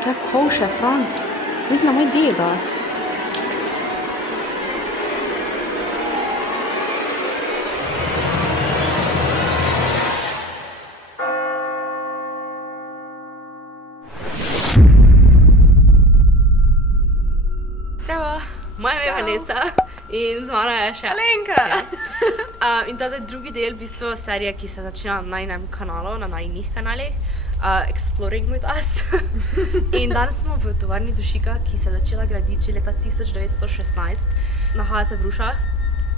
To je koše, Franc. Mislim, moj deda. Čau, moje ime je Vanessa in z mano je še Alenka. In ta zdaj drugi del v bistvu serije, ki se začne na najnem kanalu, na najnih kanalih, Exploring with Us. In danes smo v tovarni dušika, ki se je začela graditi že leta 1916. Nahaja se v Rušah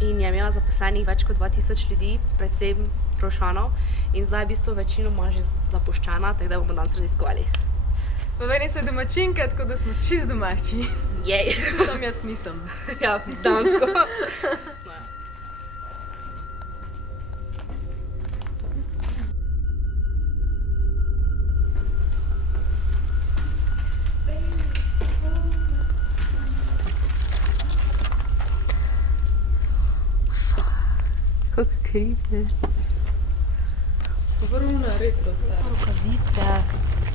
in je imela zaposlenih več kot 2000 ljudi, predvsem Rošanov. In zdaj je v bistvu večinoma že zapuščena, tako da bomo danes raziskovali. Poveni se domačinka, tako da smo čist domači. Jej! Tam jaz nisem. Ja, dansko. Kako creepy. Vruna, retro stara. Rokavice.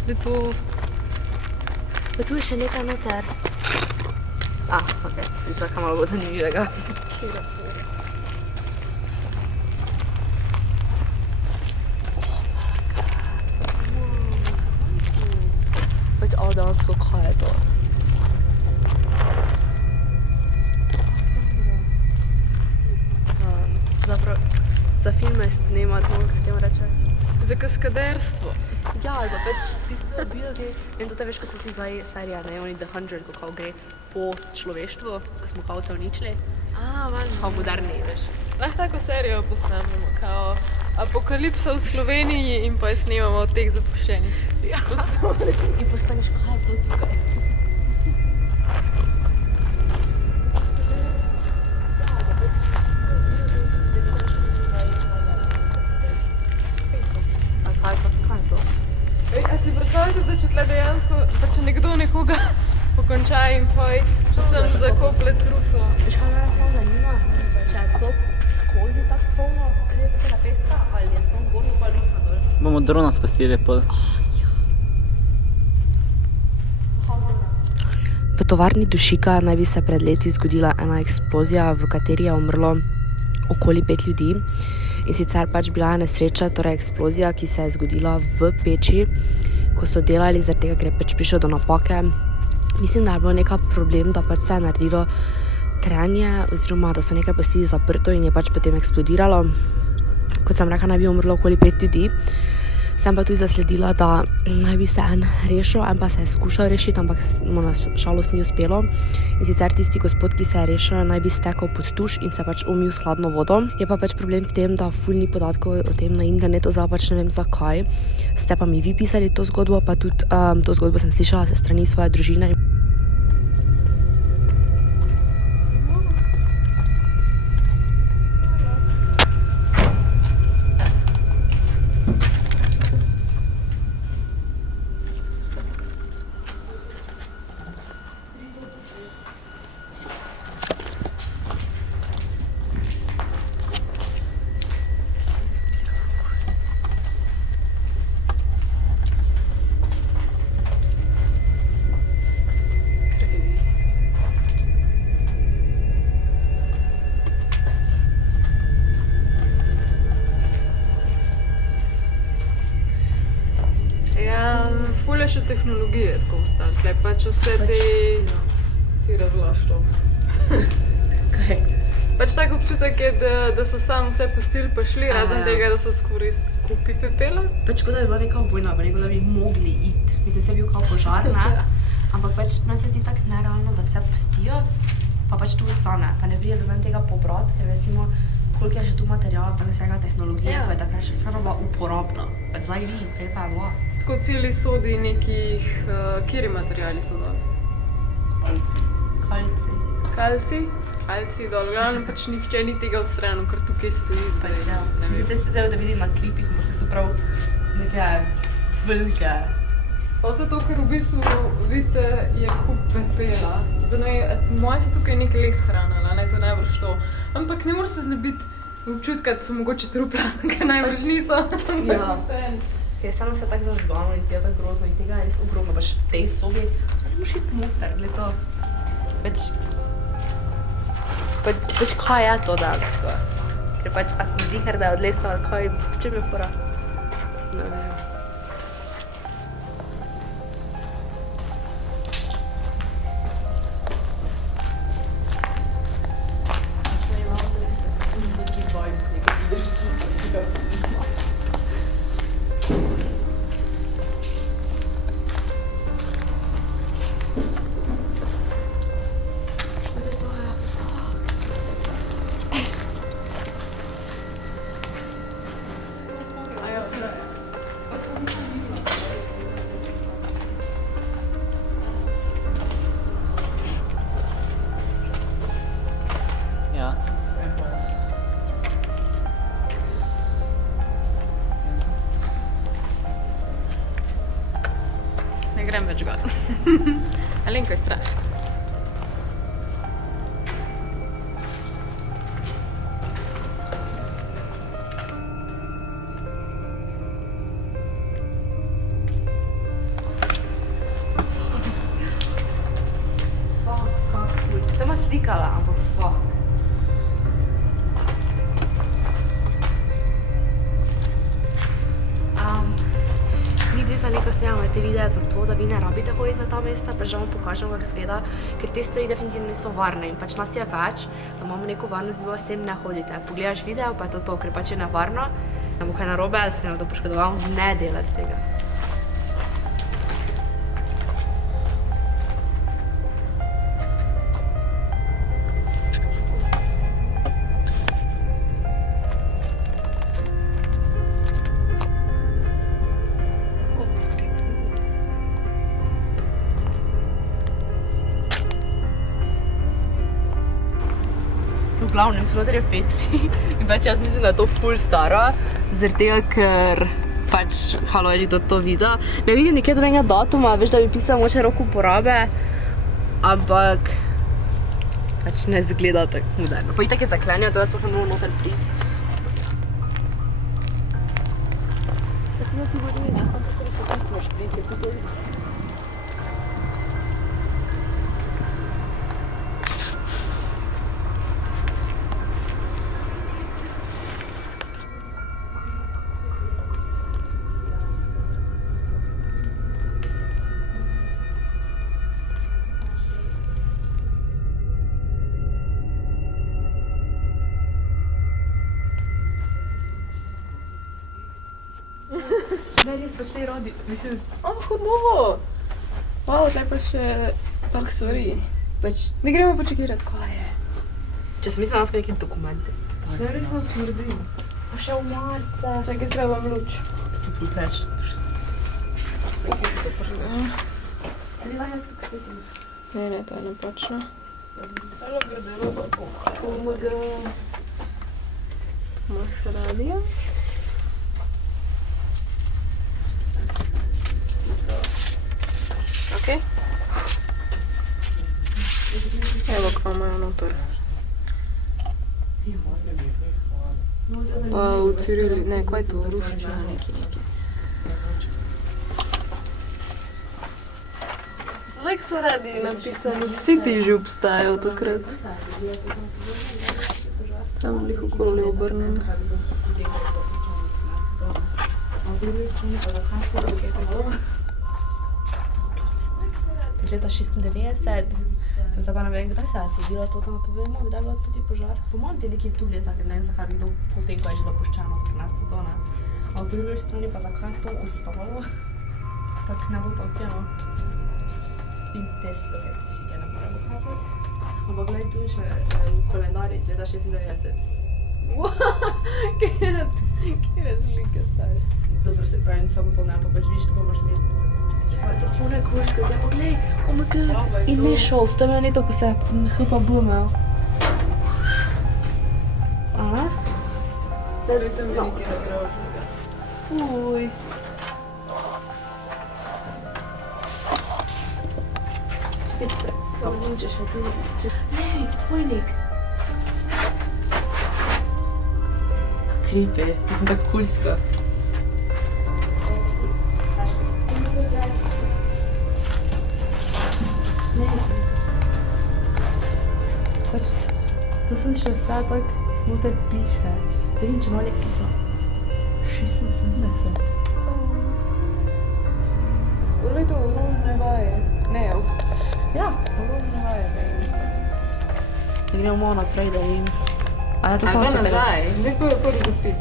Lepo. Pa tu je še nekaj noter. Ok, zdaj kaj malo bolj zanimivega. Pač dansko, kaj je to? Zapravo, za filme snemati, kako se temu reče? Za kaskaderstvo. Ja, ali pa pač v bistvu bilo gre. In to veš, ko so ti zdaj serija, ne, oni The 100, ko kao gre po človeštvu, ko smo kao se uničili. Valjda. Kao moderni, veš. Lahko tako serijo posnamemo, kao apokalipsa v Sloveniji in pa je snemamo od teh zapuščenih. Ja. In postaneš, kaj je bilo tukaj? A si predstavljate, da če tle dejansko, pa če nekdo nekoga pokonča in poj, če sem zakople truplo. Veš, kaj me samo zanima? Če je to skozi tako polno lepega peska ali je samo gorno pa lupno dol? Bomo drona spustili pol. V tovarni dušika naj bi se pred leti zgodila ena eksplozija, v kateri je umrlo okoli 5 ljudi. In sicer pač bila je nesreča, torej eksplozija, ki se je zgodila v peči, ko so delali, zaradi tega, ker je pač prišlo do napake. Mislim, da je bilo nekaj problem, da pač se je naredilo trenje, oziroma da so nekaj pustili zaprto in je pač potem eksplodiralo. Kot sem rekla, naj bi umrlo okoli 5 ljudi. Sem pa tudi zasledila, da naj bi se en rešil, en pa se je skušal rešiti, ampak mu na žalost ni uspelo. In sicer tisti gospod, ki se je rešil, naj bi stekel pod tuš in se pač umil s hladno vodo. Je pa pač problem v tem, da ful ni podatkov o tem na internetu, zdaj pač ne vem zakaj. Ste pa mi vi pisali to zgodbo, pa tudi to zgodbo sem slišala se strani svoje družine. Ful je še tehnologije tako ostalo, tle pač vse ti razlož to. Kaj? Pač tak občutek je, da so sam vse pustili pa šli, razen tega, da so skoraj skupaj pepela. Pač kot da bi bila neka vojna, pa neko da bi mogli iti. Mislim, se je bil kao požar, ne? Ampak pač meni se zdi tako nerealno, da vse pustijo, pa pač tu ostane. Pa ne pride do meni tega pobrati, ker recimo koliko je še tu materijala, tako vsega tehnologije, ko je takrat še vse bila uporabna. Pač zdaj vi, prej pa je bila. Tako celi sodi nekih, kjeri materijali so dol? Kalci dol, glavno pač nihče ni tega odstranil, ker tukaj stoji zdaj. Pač ja. Mislim, se zdaj, da vidim na klipih, ampak so prav neke velike. Pa vse to, ker v bistvu vidite, je kup pepela. Moje so tukaj nekaj les hranila, ne, to najbrž to. Ampak ne moraš se znebiti občutka, da so mogoče trupla, ker najbrž niso. Ja. ker je samo vse tako zažgano in izgleda tako grozno in tega je res ogromno, pač v tej sobi, sploh ne moš iti noter, gled to, pač kaj je to dansko? Ker pač, a smo zihar, da je od lesa, ali kaj, v čem je fora? Ne vem. Ja. Ne grem več gor. Alenko je strah. Sem vas slikala, ampak fuck. Mi dve za neko snemamo te videe zato, da vi ne rabite hoditi na ta mesta, pač da vam pokažemo, kako izgleda, ker te stvari definitivno niso varne in pač nas je več, da imamo neko varnost, vi pa sem ne hodite. Pogledaš video, pa je to, ker pač je nevarno, da bo kaj narobe, da se nekdo poškodoval, ne delati tega. V glavnem, sloter je Pepsi in pač jaz mislim, da je to ful staro, zaradi tega, ker pač, halo, je že to video. Ne vidim nekje dobenega datuma, veš, da bi pisal moče rok uporabe, ampak pač ne zgleda tako moderno. Pa itak je zaklenjeno, da smo morali noter priti. Jaz sem tu gorili, ne sem tako resno moš priti, ker tu to vidim. Ne, res pač ne rodi, mislim, Hodno! Wow, tukaj pa še par stvari. pač, Ne gremo počekirati, kaj je. če sem mislila, da smo neki dokumenti. Ne, resno smrdi. Pa še v marce. Čakaj, treba vam luč. Sem ful preč. Nekaj se to prne. Zdaj lahko jaz tako sedim. Ne, to je napačno. Halo, garderoba. Pomaga. Imaš radio? Ok. Evo, kva imajo noter. Pa v Cirili, ne, kaj je to, ruščina neki. Lek so radi napisani, vsi ti že obstajajo takrat. Sam lih okoli obrnen. Iz leta 96, zdaj pa ne vem, kdaj se je zgodilo to, na to vemo, kdaj je bilo tudi požar. Po mojem ti nekaj tu leta, ker ne vem, zakaj bi kdo potem, ko je že zapuščeno pri nas v to, ne. A v drugi strani pa zakaj je to ostalo, tako nedotokljeno. In te slike ne morem pokazati. Ampak gledaj, tu je še koledar iz leta 96. Kjere slike stari? Dobro se pravim, samo to ne, pa pač vidiš, tako imaš letnice. Pa je to pune kurske, ja poglej, OMG, initials, to je to, ko se HPB imel. Aha? Torej, tam je nekaj nadražnega. Uj. Čekaj se, samo ne vem, če še tu... Lej, dvojnik. Kako creepy, to sem tako kulska. se še vse tako noter piše. Da vidim, če malo je pisalo. 76. Urli to orožne vaje. Ne, Ja, orožne vaje. da gremo malo naprej, da vidim. A ja, to A samo pa se nazaj. Zdaj pa je prvi zapis.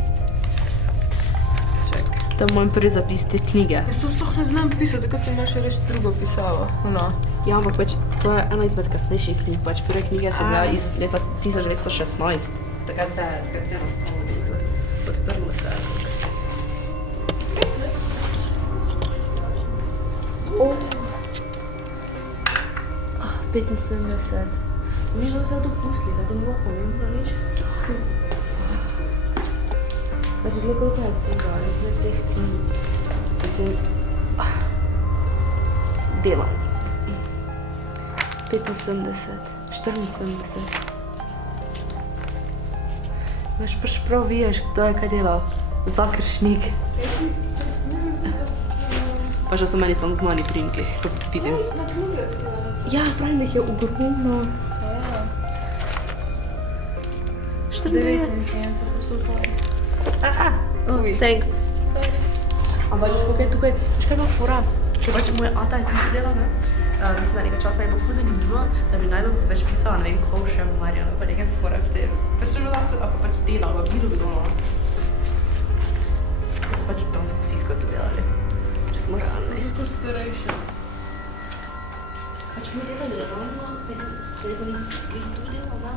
Čak. To je moj prvi zapis te knjige. Jaz to sploh ne znam pisati, tako sem še reči drugo pisala. No. Ja, ampak pač to je ena izmed kasnejših knjig. Pač prve knjige so bile iz leta 1916. Takrat se je nastalo v bistvu. Odprlo se je. 75. Viš, da vse to pusli, da to ni bilo pomembno, nič? Znači, gled koliko je tega, gled teh knjig. Mislim, delam. 75, 74. Veš, pač prav viješ, kdo je kaj delal. Zakršnik. Pa že so meni samo znani primki, ko vidim. Na knjige se Ja, pravim, da jih je ogromno. Ja. 94. 79, to so to. Aha, oh, Uj. thanks. Ampak, že kako je tukaj, veš kaj ima fora? Ker pač moj ata je tudi delal, ne? Mislim, da nekaj časa je bilo ful zanimivo, da bi najdel več pisala, ne vem, Kovše, Marjana, pa nekaj fora v tem. Pač še bilo lahko, pa pač delal, pa bilo bi dolo. Da so pač dansko vsi skupaj to delali. Če smo realni. To so tako starejše. Pač mi delali, da no, mislim, da je jih tu delal, ne?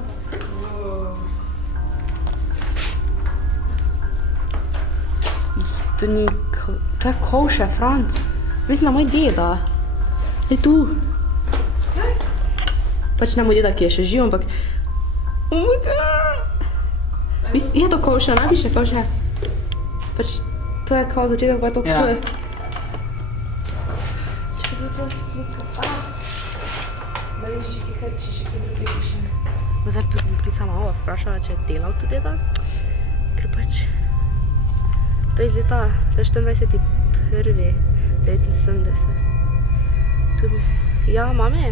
To ni, to je Kovše, Franc. Mislim, da moj deda. Je tu. Pač ne moj deda, ki je še živ, ampak... Oh my god! Je to Kovše, ne piše Kovše? Pač, to je kao začetek, pa je to Ja. K. Čekaj, to je to slika. Da vem, če še kaj drugi piše. No, zdaj poklica malo vprašala, če je delal tu deda. Ker pač... To je iz leta 24.1. 79. Ja, mame,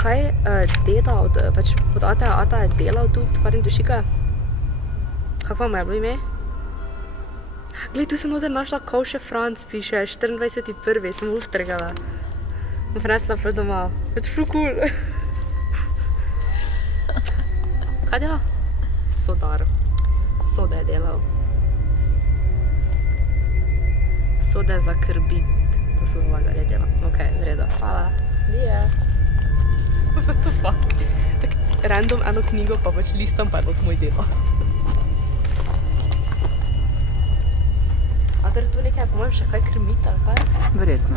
kaj deda od ata je delal tu v tovarni dušika? Kako vam je bilo ime? Glej, tu sem noter našla Kovše Franc, piše, 24.1. sem ul vtrgala. Bom prinesla prav doma. Pač ful cool. Kaj dela? Sodar. Sode je delal. Sode za krbit. To so zlagali dela. Ok, v redu. Hvala. Dije. What the fuck? Tak random eno knjigo pa pač listam pa je od moj delo. A torej tu nekaj, po mojem, še kaj krmita, ali kaj? Verjetno.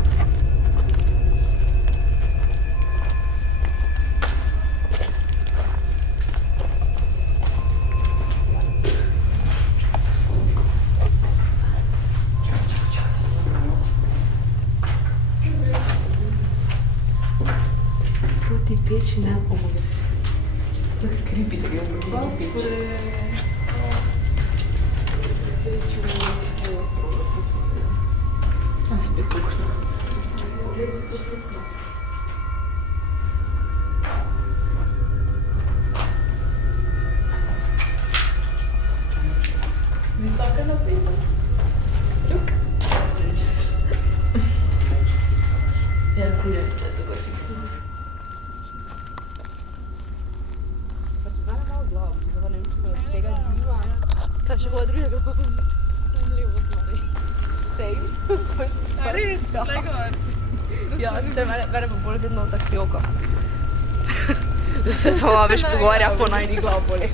Proti peči ne bomo. To je creepy, da gremo proti peči. Spet kuhna. Visoka napetost. Ljuk. Ja, si je, če je tako fiksno. Pač mene malo glav, da ne vem, če me od tega dima. Kaj še koga drugega pa pa ni? Sem levo zmari. Same? A res? Glej gor. Ja, mene pa bolj vedno tak joko. Se sama veš pogovarja po najni glav boli.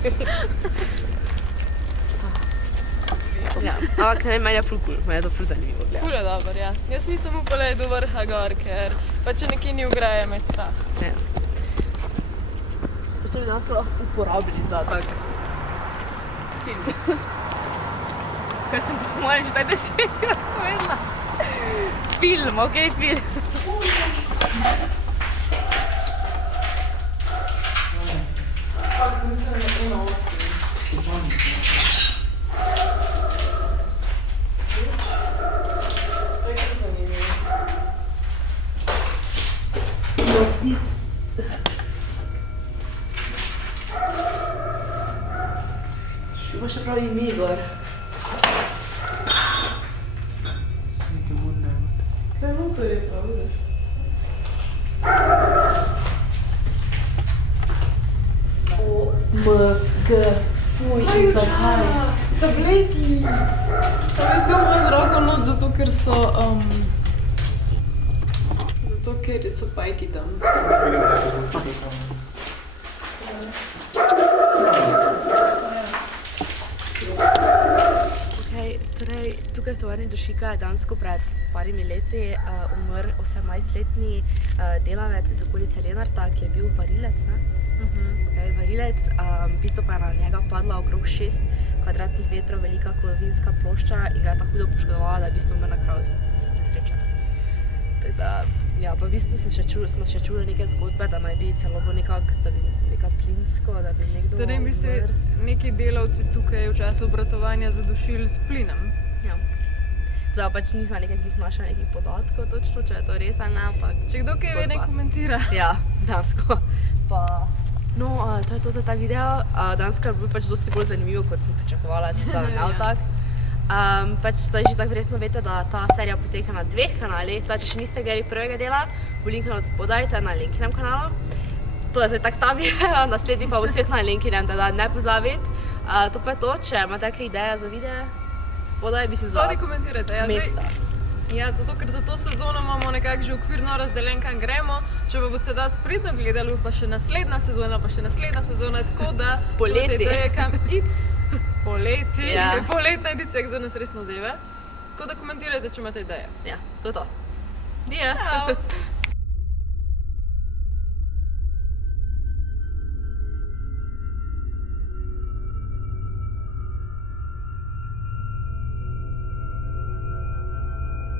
Ja, ampak ne vem, meni je ful cool, meni je to ful zanimivo gledati. Ful je dober, ja. Jaz nisem upala do vrha gor, ker pa če nekje ni ograje, me je strah. Ja. Še bi danes lahko uporabili za tak film. Ker sem po mojem že tak 10 povedala. Film, okej, film. Pak sem mislila na eno opcijo. To je kar zanimivo. pravi Igor. Kaj noter je prav, vidiš? Fuj, zakaj? Tableti! To je zdaj moj roko not, zato ker so pajki tam. Torej, tukaj v tovarni Dušika je dansko pred parimi leti umrl 18-letni delavec iz okolice Lenarta, ki je bil varilec, ne? Okay, varilec, v bistvu pa je na njega padla okrog 6 kvadratnih metrov velika kovinska plošča in ga je tako hudo poškodovala, da je v bistvu umrl na kraju nesreče. Tako da, ja, pa v bistvu smo še čuli neke zgodbe, da naj bi celo bilo da bi nekaj plinsko, da bi nekdo Torej bi se neki delavci tukaj v času obratovanja zadušili s plinom. Ja. Zdaj pač nismo nekaj našla nekih podatkov točno, če je to res ali ne, ampak... Če kdo kaj ve, ne komentira. Ja, dansko. Pa... No, to je to za ta video. Dansko je bil pač dosti bolj zanimivo, kot sem pričakovala, sem se zanjal tak. Pač zdaj že tako verjetno veste, da ta serija poteka na 2 kanalih. Če še niste gledali prvega dela, bo linken od spodaj, to je na Lenkinem kanalu. To je zdaj tak ta video, naslednji pa bo svet na Lenkinem, teda ne pozabiti. To pa je to, če imate kakve ideje za videe, spodaj bi si za mesta. Ja, zato ker za to sezono imamo nekako že okvirno razdeljen, kam gremo. Če pa boste da spridno gledali, pa še naslednja sezona, tako da poleti. Če imate ideje, kam iti, poleti, poletna edicija, za nas resno zeve. Tako da komentirajte, če imate ideje. Ja, to je to. Ciao!